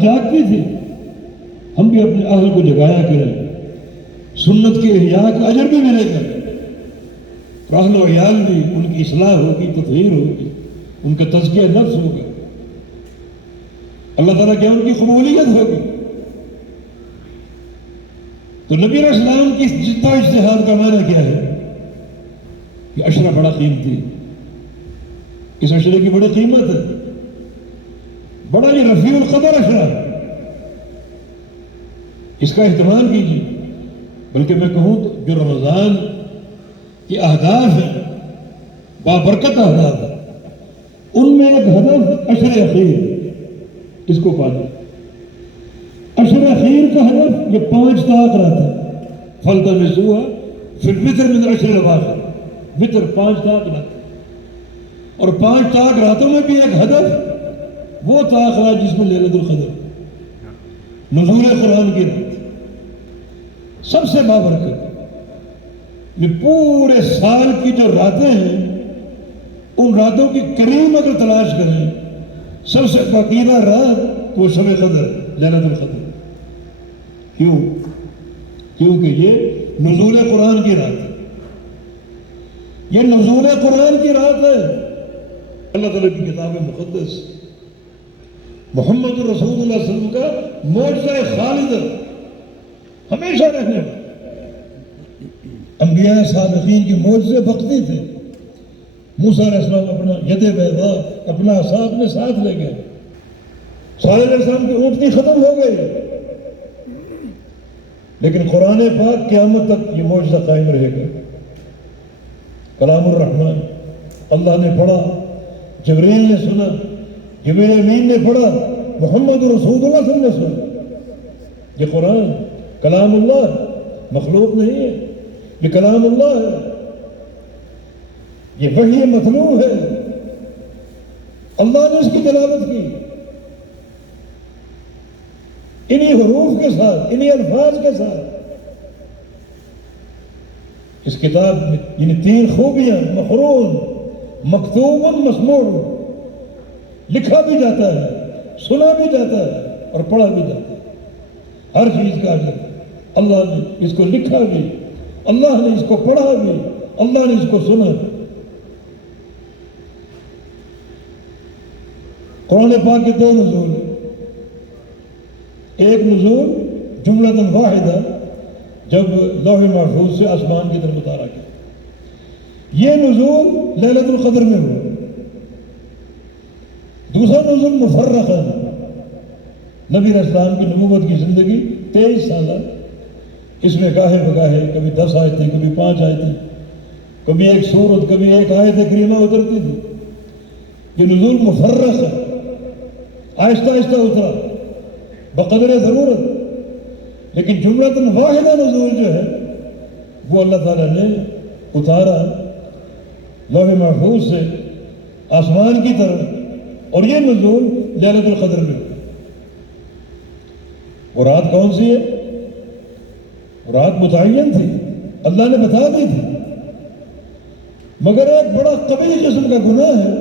رات جاگتی تھی، ہم بھی اپنے اہل کو جگایا کریں، سنت کے احیاء کا اجر بھی ملے گا، اہل و عیال بھی ان کی اصلاح ہوگی، تطہیر ہوگی، ان کا تزکیہ نفس ہوگا، اللہ تعالیٰ کیا ان کی قبولیت ہوگی۔ تو نبی علیہ السلام کی جد و اجتہاد کا معنی کیا ہے کہ عشرہ بڑا قیمتی، اس عشرے کی بڑی قیمت ہے، بڑا یہ رفیع القدر عشرہ ہے، اس کا اہتمام کیجیے۔ بلکہ میں کہوں تو جو رمضان کے اہداف ہیں، بابرکت اہداف ہیں، ان میں ایک ہدف عشر اخیر، اس کو پانا۔ عشر اخیر کا ہدف یہ 5 طاق رات ہے، فَالْتَمِسُوهَا فِي الْوِتْرِ مِنَ الْعَشْرِ الْأَوَاخِرِ، وتر 5 طاق رات، اور 5 طاق راتوں میں بھی ایک ہدف وہ طاق رات جس میں لیلۃ القدر، نزول قرآن کی رات سب سے بابرکت۔ یہ پورے سال کی جو راتیں ہیں، ان راتوں کی کریم اگر تلاش کریں، سب سے پاکیزہ رات وہ شب قدر، لیلۃ القدر۔ کیوں؟ کیونکہ یہ نزول قرآن کی رات ہے، یہ نزول قرآن کی رات ہے۔ اللہ تعالیٰ کی کتاب مقدس محمد رسول اللہ صلی اللہ علیہ وسلم کا معجزہ خالد ہمیشہ رہنے والا۔ انبیاء سابقین کی معجزے بقتی تھے۔ موسیٰ علیہ السلام اپنا ید بیضاء، اپنا عصا اپنے ساتھ لے گئے، صالح علیہ السلام کی اونٹنی ختم ہو گئی، لیکن قرآن پاک قیامت تک یہ معجزہ قائم رہے گا۔ کلام الرحمن اللہ نے پڑھا، جبریل نے سنا، جبریل امین نے پڑھا، محمد رسول اللہ صلی اللہ علیہ وسلم نے سنا۔ یہ قرآن کلام اللہ، مخلوق نہیں ہے، یہ کلام اللہ ہے، یہ وحی مطلوب ہے، اللہ نے اس کی تلاوت کی انہی حروف کے ساتھ، انہی الفاظ کے ساتھ۔ اس کتاب میں یعنی 3 خوبیاں، مقرون، مکتوب، مسموع، لکھا بھی جاتا ہے، سنا بھی جاتا ہے اور پڑھا بھی جاتا ہے، ہر چیز کا اجر۔ اللہ نے اس کو لکھا بھی، اللہ نے اس کو پڑھا بھی، اللہ نے اس کو سنا بھی۔ قرآن پاک کے 2 نزول ہیں، ایک نزول جملۃ واحدہ جب لوح محفوظ سے آسمان کی طرف اتارا گیا، یہ نزول لیلۃ القدر میں ہوا۔ دوسرا نزول مفرقاً، نبی علیہ السلام کی نبوت کی زندگی 23 سالہ، اس میں گاہے بگاہے کبھی 10 آیتیں، کبھی 5 آیتیں، کبھی ایک سورت، کبھی ایک آیت کریمہ اترتی تھی۔ یہ نزول مفرق ہے، آہستہ آہستہ اترا بقدر ضرورت، لیکن جملۃ واحدہ نزول جو ہے وہ اللہ تعالیٰ نے اتارا لوح محفوظ سے آسمان کی طرف، اور یہ نزول لیلۃ القدر میں۔ وہ رات کون سی ہے؟ وہ رات متعین تھی، اللہ نے بتا دی تھی، مگر ایک بڑا قبیح قسم کا گناہ ہے،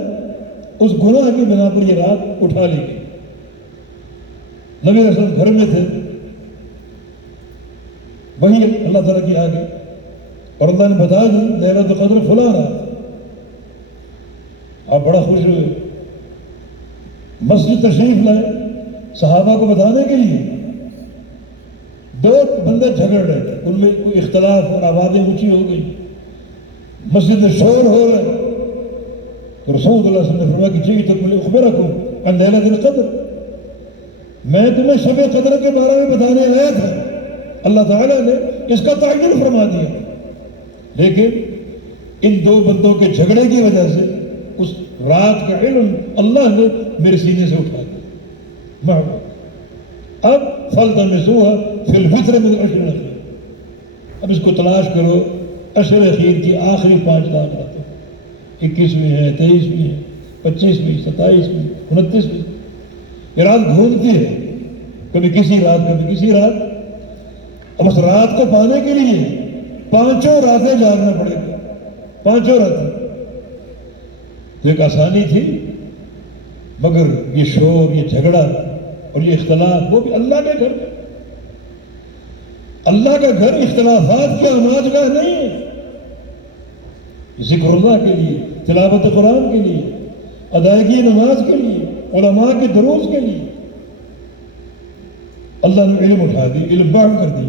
اس گناہ کی بنا پر یہ رات اٹھا لی گئی۔ نبی علیہ السلام گھر میں تھے، وہی اللہ تعالیٰ کی آگے، اور اللہ نے بتا دی لیلۃ القدر فلاں رات۔ آپ بڑا خوش ہوئے، مسجد تشریف لائے صحابہ کو بتانے کے لیے۔ 2 بندے جھگڑ رہے تھے، ان میں کوئی اختلاف اور آوازیں اونچی ہو گئی، مسجد میں شور ہو رہے، تو رسول اللہ صلی اللہ علیہ وسلم نے فرمایا کہ جئتکم لأخبرکم عن لیلۃ القدر، میں تمہیں شب قدر کے بارے میں بتانے آیا تھا۔ اللہ تعالیٰ نے اس کا تعین فرما دیا، لیکن ان 2 بندوں کے جھگڑے کی وجہ سے اس رات کا علم اللہ نے میرے سینے سے اٹھا دیا۔ اب فَالْتَمِسُوهَا فِي الْوِتْرِ مِنَ الْعَشْرِ الْأَوَاخِرِ، اب اس کو تلاش کرو عشر اخیر کی آخری 5 راتیں، 21ویں ہے، 23ویں ہے، 25ویں، 27ویں، 29ویں۔ یہ رات گھومتی ہے، کبھی کسی رات، کبھی کسی رات۔ اب اس رات کو پانے کے لیے 5 راتیں جاگنا پڑے گا، 5 راتیں۔ تو ایک آسانی تھی، مگر یہ شور، یہ جھگڑا اور یہ اختلاف وہ بھی اللہ کے گھر میں. اللہ کا گھر اختلافات کا آماجگاہ نہیں ہے. ذکر اللہ کے لیے، تلاوت قرآن کے لیے، ادائیگی نماز کے لیے، علماء کے دروس کے لیے. اللہ نے علم اٹھا دی، علم بڑھ کر دی.